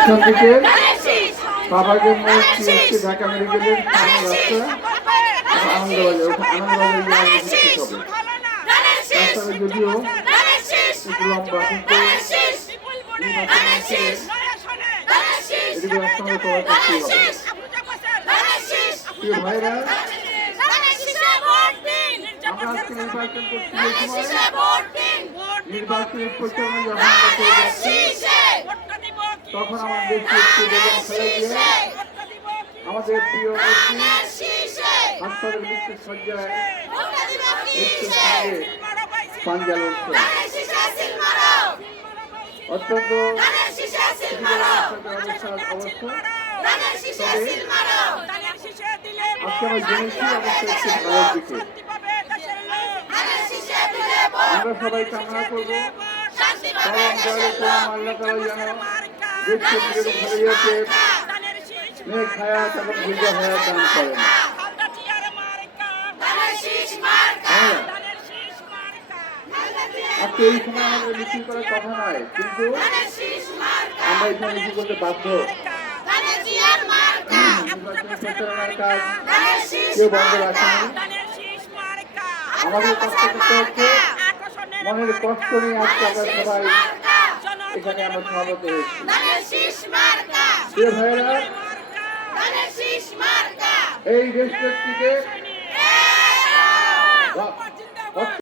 অনুষ্ঠান থেকে বাবাকে মোট ঢাকা মেডিকেলের রাস্তা আনন্দবাজার রাস্তাটা যদিও একটু লম্বা কিন্তু এদিকে রাস্তা আমরা কভার করতেই হবে। প্রিয় ভাইরা, আমরা আজকে নির্বাচন করতে নির্বাচনের পরিচালনা যখন আমরা করে যাচ্ছি তখন আমাদের একটু বেগম খালেদা আমাদের প্রিয় হাসপাতাল মৃত্যু সজ্জায় পাঞ্জাল অত্যন্ত অবস্থা। আজকে আমরা জেনেছি অবস্থা একটু ভালোর দিকে। আমরা সবাই কামনা করবো আল্লাহ তাআলা যেন নেক হায়াত এবং দীর্ঘ হায়াত দান করেন। আজকে এই সময় আমাদের মিছিল করার কথা নয়, কিন্তু আমরা এখানে মিছিল করতে বাধ্য। প্রচারণার কাজ কেউ বন্ধ রাখেনি। আমাদের কষ্ট করতে হচ্ছে, মনের কষ্ট নিয়ে আজকে আমরা সবাই এখানে আমরা সমাবেত হয়েছি। প্রিয় ভাইয়েরা, এই দেশটিকে